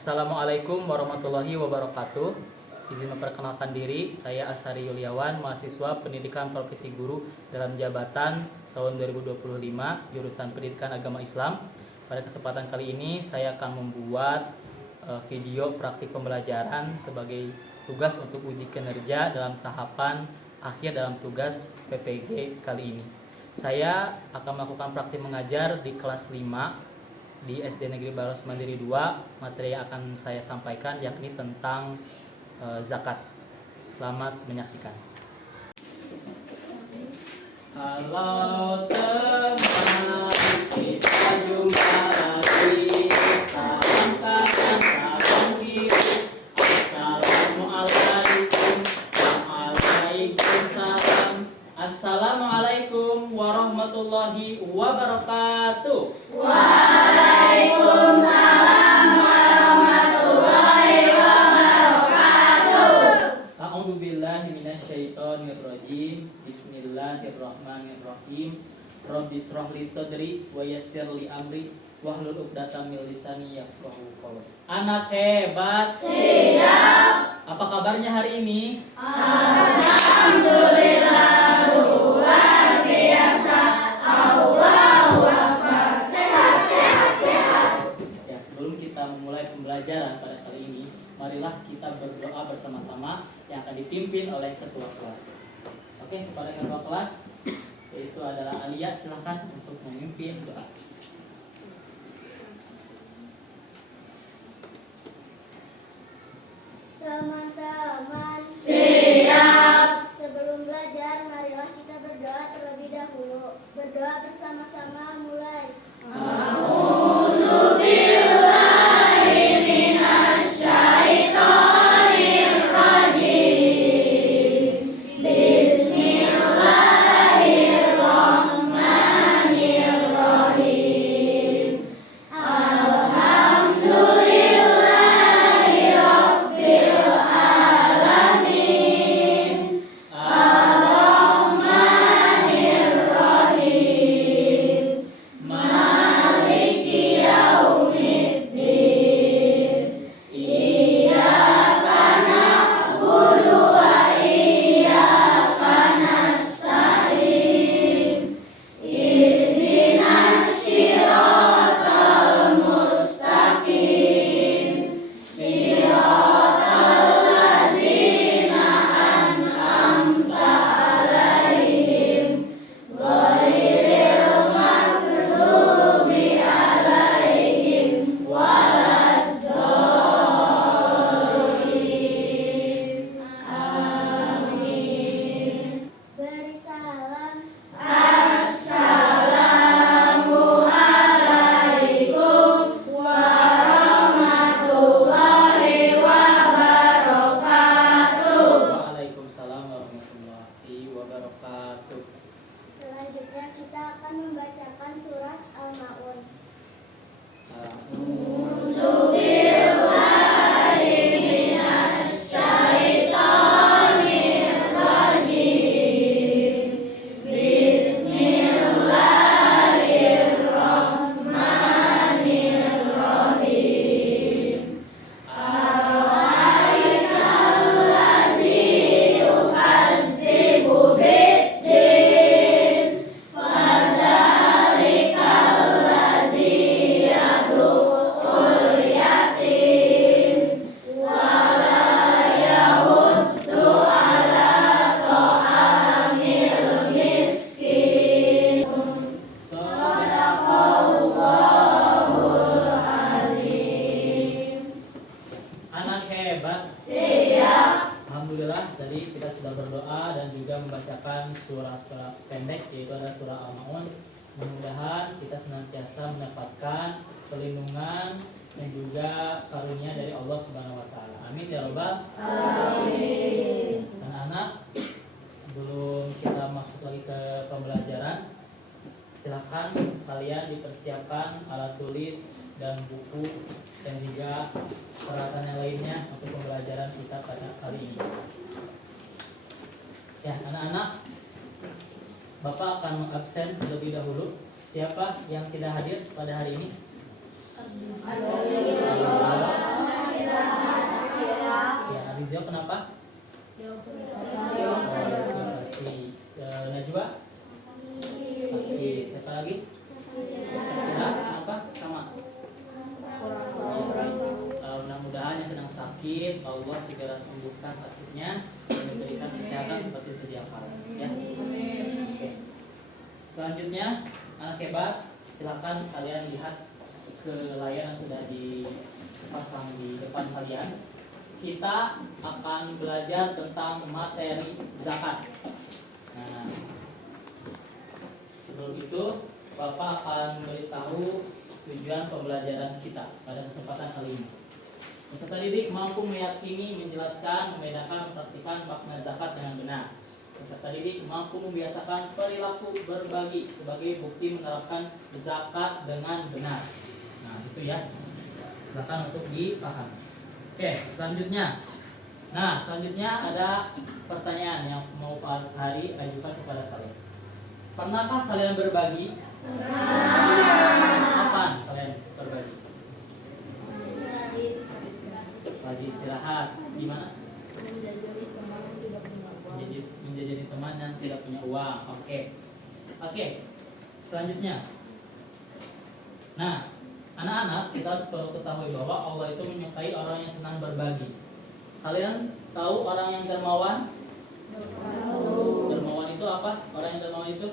Assalamualaikum warahmatullahi wabarakatuh. Izin memperkenalkan diri, saya Asari Yuliawan, mahasiswa Pendidikan Profesi Guru dalam jabatan tahun 2025, jurusan Pendidikan Agama Islam. Pada kesempatan kali ini saya akan membuat video praktik pembelajaran sebagai tugas untuk uji kinerja dalam tahapan akhir dalam tugas PPG kali ini. Saya akan melakukan praktik mengajar di kelas 5 di SD Negeri Baros Mandiri 2. Materi yang akan saya sampaikan yakni tentang zakat. Selamat menyaksikan. Halo teman, kita jumpa lagi. Salam kakak, salam biru. Assalamualaikum, waalaikumsalam. Assalamualaikum warahmatullahi wabarakatuh. Waalaikumsalam warahmatullahi wabarakatuh. A'udzubillahi minasyaitonirrajim. Bismillahirrahmanirrahim. Rabbi shrahli sadri wa yassirli amri wahlul 'uqdatam min lisani yafqahu qawli. Anak hebat. Siap. Apa kabarnya hari ini? Alhamdulillah luar biasa. Allahu Akbar. Sehat. Ya, sebelum kita memulai pembelajaran pada kali ini, marilah kita berdoa bersama-sama yang akan dipimpin oleh ketua kelas. Oke, kepada ketua kelas yaitu adalah Alia, silahkan untuk memimpin doa. Teman-teman, siap. Sebelum belajar, marilah kita berdoa terlebih dahulu. Berdoa bersama-sama, mulai. A'udzubillahi minasyaitonirrajim. Bismillahirrahmanirrahim. Alhamdulillahi rabbil alamin. Ar-Rahmanirrahim. Maliki yaumiddin. Iyyaka na'budu wa iyyaka nasta'in. Ihdinas siratal mustaqim. Siratal ladzina an'amta 'alaihim ghairil maghdubi 'alaihim waladdallin. Amin. Beri salam. Assalamualaikum warahmatullahi wabarakatuh. Waalaikumsalam warahmatullahi wabarakatuh. Selanjutnya kita akan membacakan surat Al-Ma'un. Bismillahirrahmanirrahim. Ar-Rahmanirrahim. Yukadzibu biddin. Fadzalikal ladzi yadu'ul yatim. Wala yahuddu ala ta'amil miskin. Sadaqallahul azim. Anak hebat. Siap. Alhamdulillah, tadi kita sudah berdoa dan juga membacakan surah-surah pendek, yaitu ada surah Al-Ma'un. Mudah-mudahan kita senantiasa mendapatkan perlindungan dan juga karunia dari Allah Subhanahu wa taala. Amin ya rabbal alamin. Anak-anak, sebelum kita masuk lagi ke pembelajaran, silakan kalian dipersiapkan alat tulis dan buku dan juga peralatan yang lainnya untuk pembelajaran kita pada kali ini. Ya, anak-anak, Bapak akan mengabsen terlebih dahulu. Siapa yang tidak hadir pada hari ini? Ya, Rizal kenapa? Operasi. Najwa? Sakit. Siapa lagi? Kenapa? Sama. Mudah-mudahan yang sedang sakit Allah segera sembuhkan sakitnya dan memberikan kesehatan seperti sedia kala. Ya. Oke. Selanjutnya, anak hebat, silakan kalian lihat ke layar yang sudah dipasang di depan kalian. Kita akan belajar tentang materi zakat. Nah, sebelum itu Bapak akan memberitahu tujuan pembelajaran kita pada kesempatan kali ini. Peserta didik mampu meyakini, menjelaskan, membedakan, mempraktikkan makna zakat dengan benar. Peserta didik mampu membiasakan perilaku berbagi sebagai bukti menerapkan zakat dengan benar. Nah, itu ya. Silakan untuk dipahami. Oke, selanjutnya. Nah, selanjutnya ada pertanyaan yang mau Pak Hari ajukan kepada kalian. Pernahkah kalian berbagi? Kapan kalian berbagi? Lagi istirahat. Gimana? Menjadi teman yang tidak punya uang. Oke. Selanjutnya. Nah, anak-anak, kita harus perlu ketahui bahwa Allah itu menyukai orang yang senang berbagi. Kalian tahu orang yang dermawan? Dermawan itu apa? Orang yang dermawan itu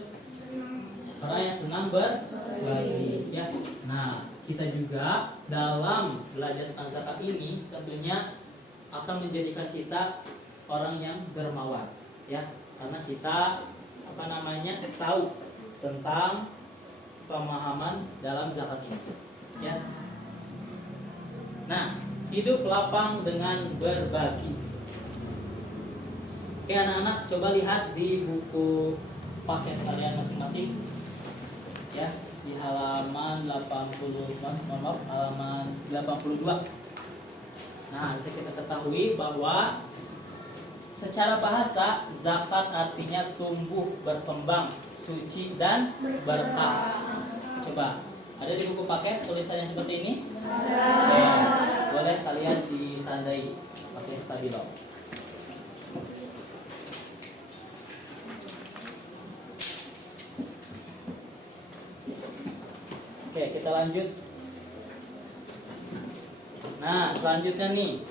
orang yang senang berbagi, ya. Nah, kita juga dalam belajar tentang zakat ini tentunya akan menjadikan kita orang yang dermawan, ya. Karena kita tahu tentang pemahaman dalam zakat ini, ya. Nah, hidup lapang dengan berbagi. Oke, anak-anak, coba lihat di buku paket kalian masing-masing. Ya, di halaman 82. Nah, bisa kita ketahui bahwa secara bahasa zakat artinya tumbuh, berkembang, suci dan berkah. Coba, ada di buku paket tulisannya seperti ini? Ada. Boleh kalian ditandai pakai stabilo. Oke, kita lanjut. Nah, selanjutnya nih.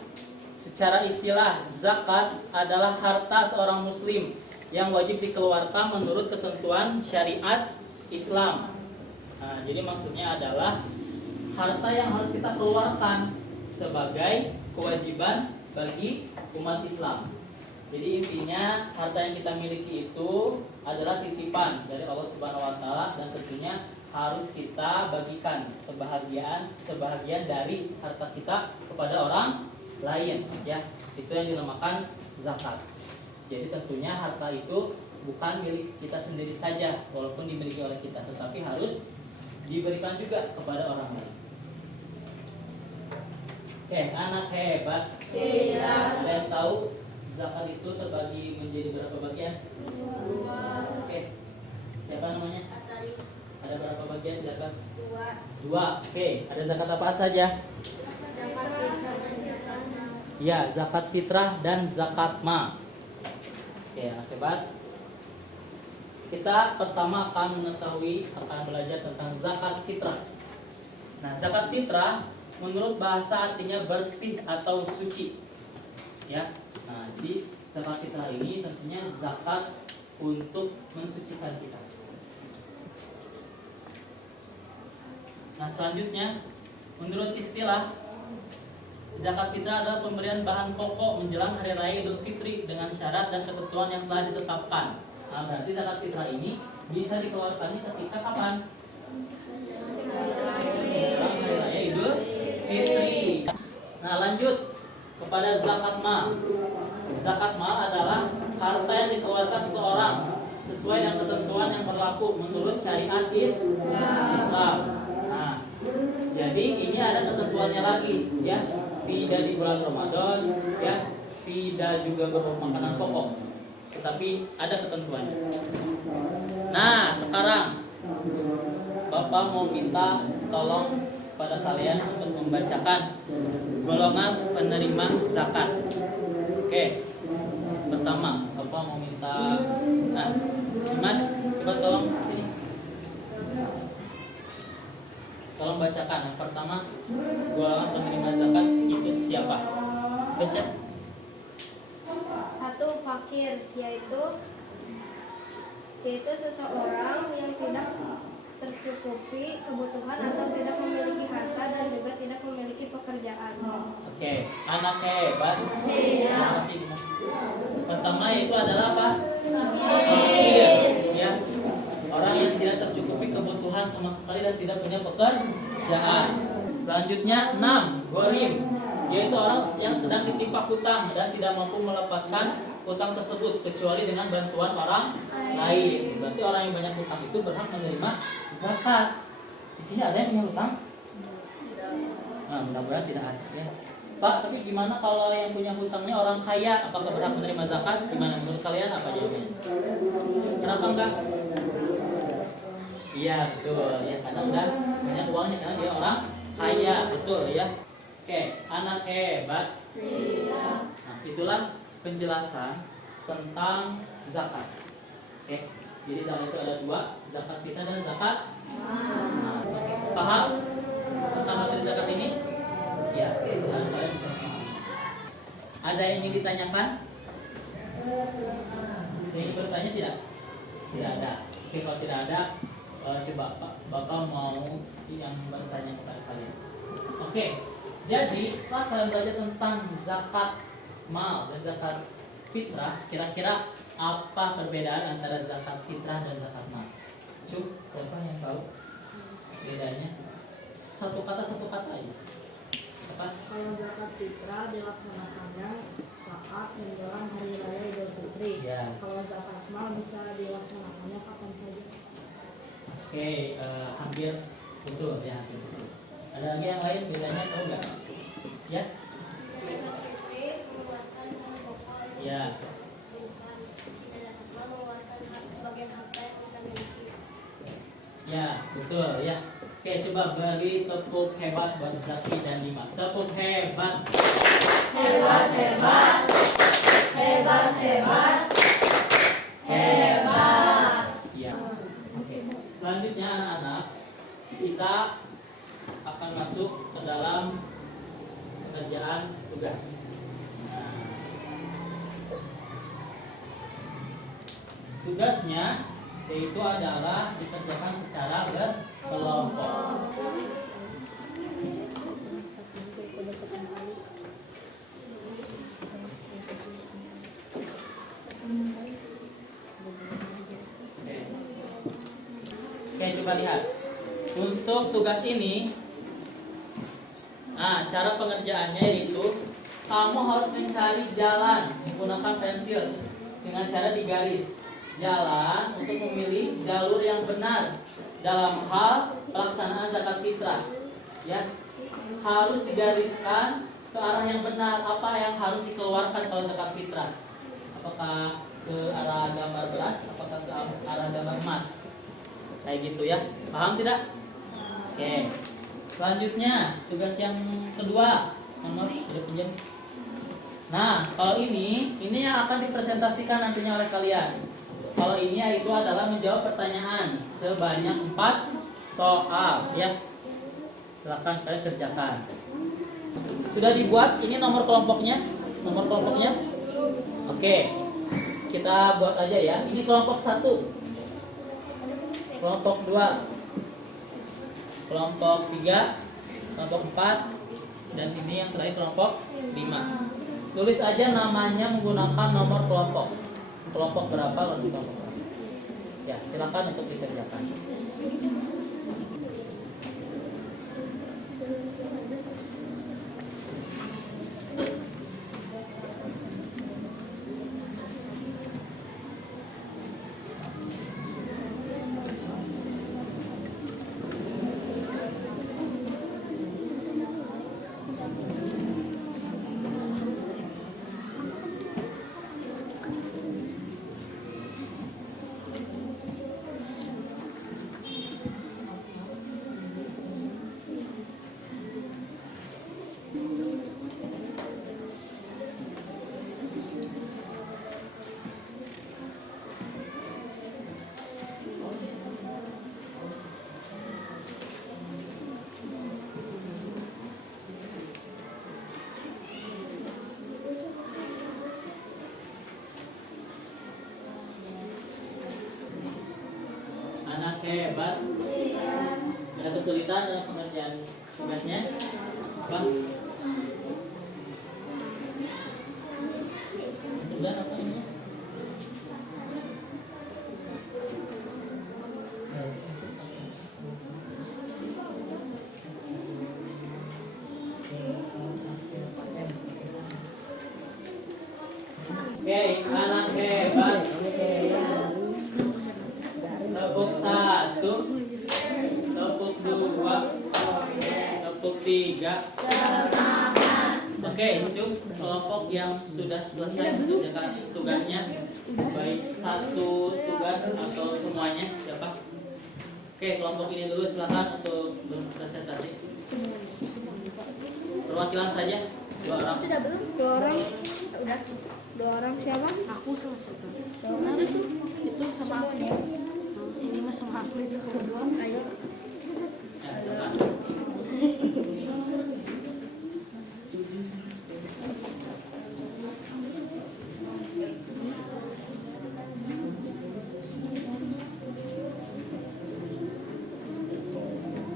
Secara istilah, zakat adalah harta seorang muslim yang wajib dikeluarkan menurut ketentuan syariat Islam. Nah, jadi maksudnya adalah harta yang harus kita keluarkan sebagai kewajiban bagi umat Islam. Jadi intinya harta yang kita miliki itu adalah titipan dari Allah Subhanahu wa taala dan tentunya harus kita bagikan sebahagian dari harta kita kepada orang lain, ya. Itu yang dinamakan zakat. Jadi tentunya harta itu bukan milik kita sendiri saja walaupun dimiliki oleh kita, tetapi harus diberikan juga kepada orang lain. Oke, anak hebat. Siap. Ada yang tahu zakat itu terbagi menjadi berapa bagian? Oke. Siapa namanya? Ada berapa bagian zakat? Dua. Oke, ada zakat apa saja? Ya, zakat fitrah dan zakat ma. Oke, anak hebat. Kita pertama akan belajar tentang zakat fitrah. Nah, zakat fitrah menurut bahasa artinya bersih atau suci. Ya. Nah, jadi zakat fitrah ini tentunya zakat untuk mensucikan kita. Nah, selanjutnya menurut istilah zakat fitrah adalah pemberian bahan pokok menjelang hari raya Idul Fitri dengan syarat dan ketentuan yang telah ditetapkan. Nah, berarti zakat fitrah ini bisa dikeluarkannya ketika kapan? Hari raya Idul Fitri. Nah, lanjut kepada zakat mal. Zakat mal adalah harta yang dikeluarkan seseorang sesuai dengan ketentuan yang berlaku menurut syariat Islam. Nah, jadi ini ada ketentuannya lagi, ya. Tidak di bulan Ramadan, ya. Tidak juga berupa makanan pokok, tetapi ada ketentuannya. Nah, sekarang Bapak mau minta tolong pada kalian untuk membacakan golongan penerima zakat. Oke. Pertama, Bapak mau minta. Nah, Mas, coba tolong sini. Tolong bacakan. Yang pertama, golongan penerima zakat itu siapa? Baca. Satu, fakir, yaitu seseorang yang tidak tercukupi kebutuhan atau tidak memiliki harta dan juga tidak memiliki pekerjaan. Oke, anak hebat. Siap. Masih, Mas. Pertama itu adalah apa? Fakir. Ya. Orang yang tidak tercukupi kebutuhan sama sekali dan tidak punya pekerjaan. Selanjutnya 6, gorim, yaitu orang yang sedang ditimpa hutang dan tidak mampu melepaskan hutang tersebut kecuali dengan bantuan orang lain. Berarti orang yang banyak hutang itu berhak menerima zakat. Di sini ada yang punya hutang? Nah, mudah-mudahan tidak ada ya. Pak, tapi gimana kalau yang punya hutangnya orang kaya? Apakah berhak menerima zakat? Gimana menurut kalian, apa jawabannya? Kenapa enggak? Iya betul ya, karena udah banyak uangnya karena dia orang kaya, betul ya. Oke, anak hebat. Nah, itulah penjelasan tentang zakat. Oke, jadi zakat itu ada dua, zakat fitrah dan zakat. Nah, oke. Paham tentang materi zakat ini? Ya, dan kalian bisa memahami. Ada yang ingin ditanyakan? Ingin bertanya tidak? Tidak ada. Oke, kalau tidak ada, coba Bapak mau yang bertanya kepada kalian. Oke, jadi setelah kalian belajar tentang zakat mal dan zakat fitrah, kira-kira apa perbedaan antara zakat fitrah dan zakat mal? Siapa yang tahu bedanya? Satu kata aja. Apa? Kalau zakat fitrah dilaksanakannya saat menjelang hari raya Idul Fitri. Ya. Kalau zakat mal bisa dilaksanakannya kapan saja. Oke, hampir betul ya, hampir betul. Ada lagi yang lain bedanya tahu nggak? Ya? Zakat fitri mengeluarkan uang pokok Ya. bukan tidak dapat mengeluarkan sebagian harta yang kita miliki. Ya, betul ya. Oke, coba beri tepuk hebat buat Zaki dan Dimas. Tepuk hebat. Hebat, hebat. Hebat, hebat. Hebat. Ya. Oke. Selanjutnya anak-anak, kita akan masuk ke dalam pekerjaan tugas. Nah, tugasnya yaitu adalah dikerjakan secara berkelompok. Oke, coba lihat. Untuk tugas ini, cara pengerjaannya yaitu kamu harus mencari jalan menggunakan pensil dengan cara digaris jalan untuk memilih jalur yang benar dalam hal pelaksanaan zakat fitrah. Ya, harus digariskan ke arah yang benar. Apa yang harus dikeluarkan kalau zakat fitrah? Apakah ke arah gambar beras? Apakah ke arah gambar emas? Kayak gitu ya. Paham tidak? Oke. Selanjutnya tugas yang kedua. Nomor udah pinjam. Nah, kalau ini yang akan dipresentasikan nantinya oleh kalian. Kalau ini itu adalah menjawab pertanyaan sebanyak 4 soal ya. Silakan kalian kerjakan. Sudah dibuat ini nomor kelompoknya? Nomor kelompoknya? Oke. Kita buat aja ya. Ini kelompok 1. Kelompok 2. Kelompok 3, kelompok 4, dan ini yang terakhir kelompok 5. Tulis aja namanya menggunakan nomor kelompok. Kelompok berapa lalu kelompok berapa. Ya, silakan untuk dikerjakan. hebat. Ada kesulitan dalam pengerjaan tugasnya? Apa? Sebenarnya apa ini? Oke, anak hebat. Tepuk 1, tepuk 2, tepuk 3. Oke, Cuk, kelompok yang sudah selesai mengerjakan tugasnya, baik satu tugas atau semuanya, siapa? Oke, kelompok ini dulu silakan untuk berpresentasi. Perwakilan saja, 2 orang. Tidak belum? 2 orang. Udah. 2 orang siapa? Aku sama siapa? Sama Itu sama aku ya. Ini mah sama aku itu berdua. Ayo. Ya, silakan.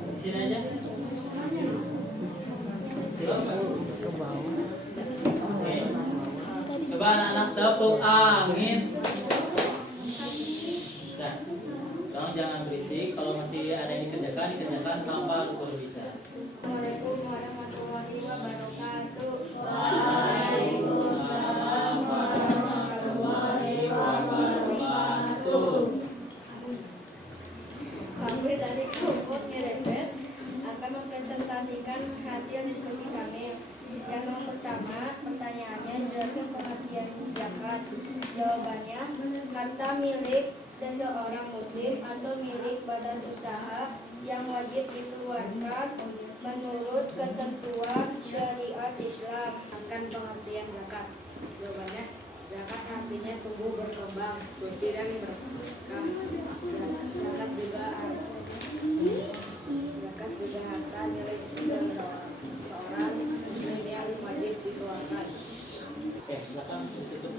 Di sini aja. Oke. Coba anak-anak tepuk angin. Nah, tolong jangan berisik. Kalau masih ada yang dikerjakan tanpa harus berbicara. Assalamualaikum warahmatullahi wabarakatuh. Waalaikumsalam warahmatullahi wabarakatuh. Kami dari kelompok nyerempet akan mempresentasikan hasil diskusi kami. Yang pertama, pertanyaannya jelaskan pengertian zakat. Jawabannya, harta milik seseorang muslim atau milik badan usaha yang wajib dikeluarkan menurut ketentuan syariat Islam. Akan pengertian zakat. Jawabannya, zakat artinya tumbuh berkembang, suci dan berkah. Zakat juga harta milik seorang muslim yang wajib dikeluarkan. Oke, silakan tutup.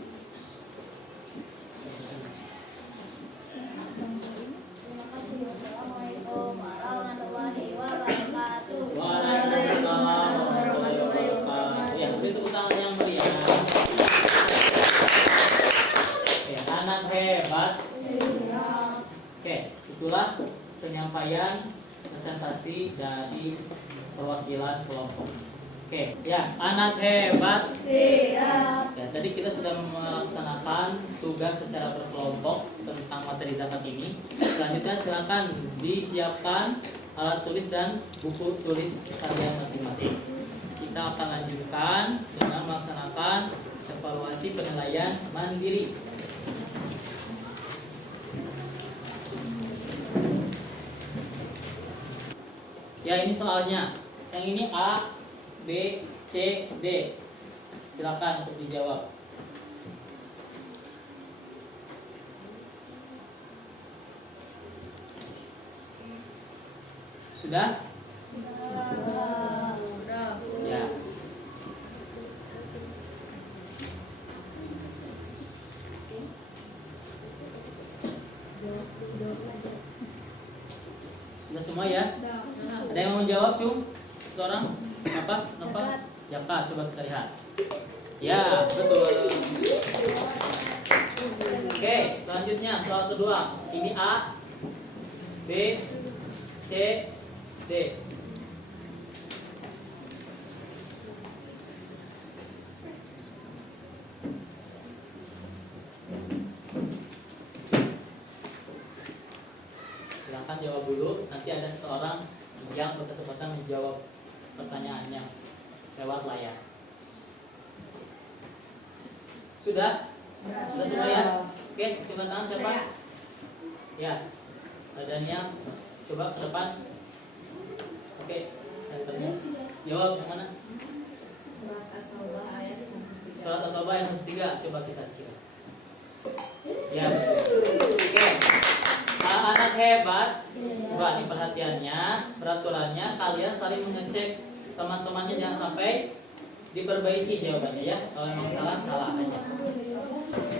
Terima kasih. Wassalamualaikum warahmatullahi wabarakatuh. Waalaikumsalam warahmatullahi wabarakatuh. Ya, beri tepuk tangan yang meriah. Oke, anak hebat. Oke, itulah penyampaian presentasi dari perwakilan kelompok. Oke, ya, anak hebat. Siap. Ya, tadi kita sudah melaksanakan tugas secara berkelompok tentang materi zakat ini. Selanjutnya silakan disiapkan alat tulis dan buku tulis kalian masing-masing. Kita akan lanjutkan dengan melaksanakan evaluasi penilaian mandiri. Ya, ini soalnya. Yang ini A, B, C, D. Silakan untuk dijawab. Sudah? Ya. Sudah semua ya? Ada yang mau jawab, Cung? Seorang? Apa? Zakat. Coba kita lihat. Ya, betul. Oke, selanjutnya soal kedua. Ini A, B, C, D. Silahkan jawab dulu. Nanti ada seseorang yang berkesempatan menjawab pertanyaannya lewat layar. Sudah? Sudah semua ya? Oke, simpan tangan siapa? Ya. Badannya coba ke depan. Oke, saya tanya. Jawab yang mana? Surat At-Taubah ayat 103. Coba kita cek. Ya, betul. Oke. Anak hebat. Coba nih perhatiannya, peraturannya kalian saling mengecek teman-temannya, jangan sampai diperbaiki jawabannya ya. Kalau memang salah, salah aja.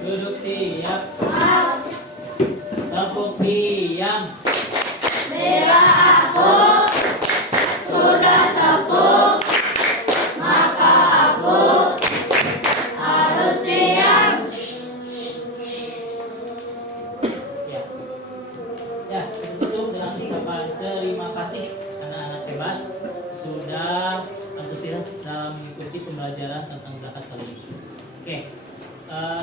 Duduk siap. Tepuk diam. ucapkan terima kasih anak-anak hebat sudah antusias dalam mengikuti pembelajaran tentang zakat kali ini. Oke,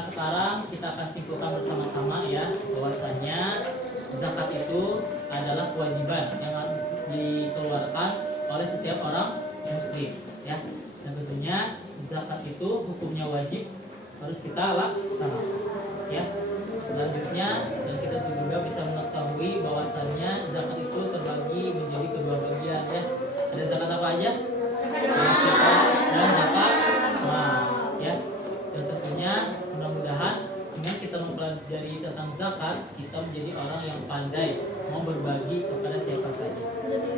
sekarang kita akan simpulkan bersama-sama ya bahwasanya zakat itu adalah kewajiban yang harus dikeluarkan oleh setiap orang muslim ya. Dan tentunya zakat itu hukumnya wajib, harus kita laksanakan ya. Selanjutnya dan kita juga bisa mengetahui bahwasannya zakat itu terbagi menjadi kedua bagian ya. Ada zakat apa aja? Dan zakat mal ya. Dan tentunya mudah-mudahan dengan kita mempelajari tentang zakat, kita menjadi orang yang pandai mau berbagi kepada siapa saja.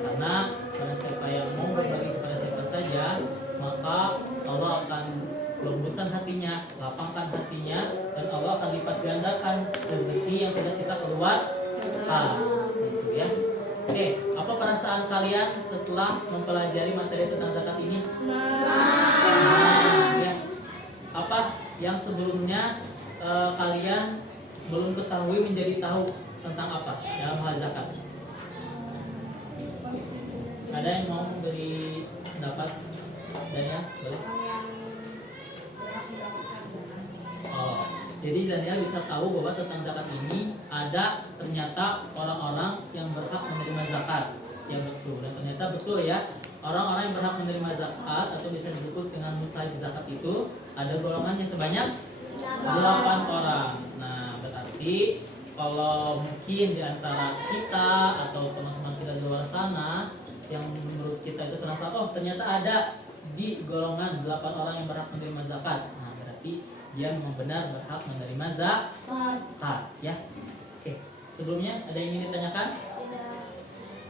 Karena siapa yang mau berbagi kepada siapa saja, maka Allah akan lembutkan hatinya, lapangkan hatinya, dan Allah akan lipat gandakan rezeki yang sudah kita keluarkan. Gitu ya. Oke, apa perasaan kalian setelah mempelajari materi tentang zakat ini? Ya. Apa yang sebelumnya kalian belum ketahui menjadi tahu tentang apa dalam hal zakat? Ada yang mau beri pendapat? Daniel, boleh? Oh, jadi Daniel bisa tahu bahwa tentang zakat ini ada ternyata orang-orang yang berhak menerima zakat. Ya betul, dan ternyata betul ya, orang-orang yang berhak menerima zakat atau bisa disebut dengan mustahik zakat itu ada golongannya sebanyak 8 orang. Nah, berarti kalau mungkin di antara kita atau teman-teman kita di luar sana yang menurut kita itu ternyata ada di golongan 8 orang yang berhak menerima zakat. Nah, berarti dia memang benar berhak menerima zakat ya. Oke, sebelumnya ada yang ingin ditanyakan?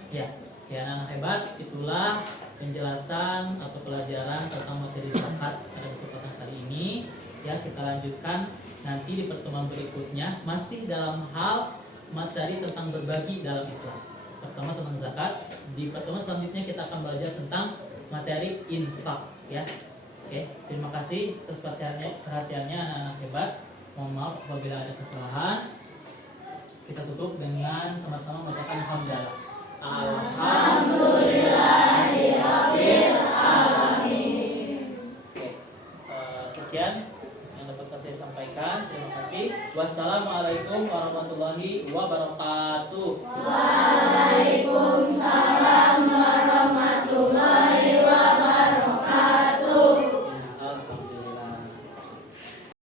Ya, anak-anak hebat, itulah penjelasan atau pelajaran tentang materi zakat pada kesempatan kali ini. Ya, kita lanjutkan nanti di pertemuan berikutnya masih dalam hal materi tentang berbagi dalam Islam. Pertama tentang zakat, di pertemuan selanjutnya kita akan belajar tentang materi infak ya. Oke, terima kasih atas perhatiannya anak-anak hebat. Mohon maaf apabila ada kesalahan. Kita tutup dengan sama-sama mengucapkan alhamdulillah. Alhamdulillahirabbil alamin. Oke, sekian yang dapat saya sampaikan. Terima kasih. Wassalamualaikum warahmatullahi wabarakatuh.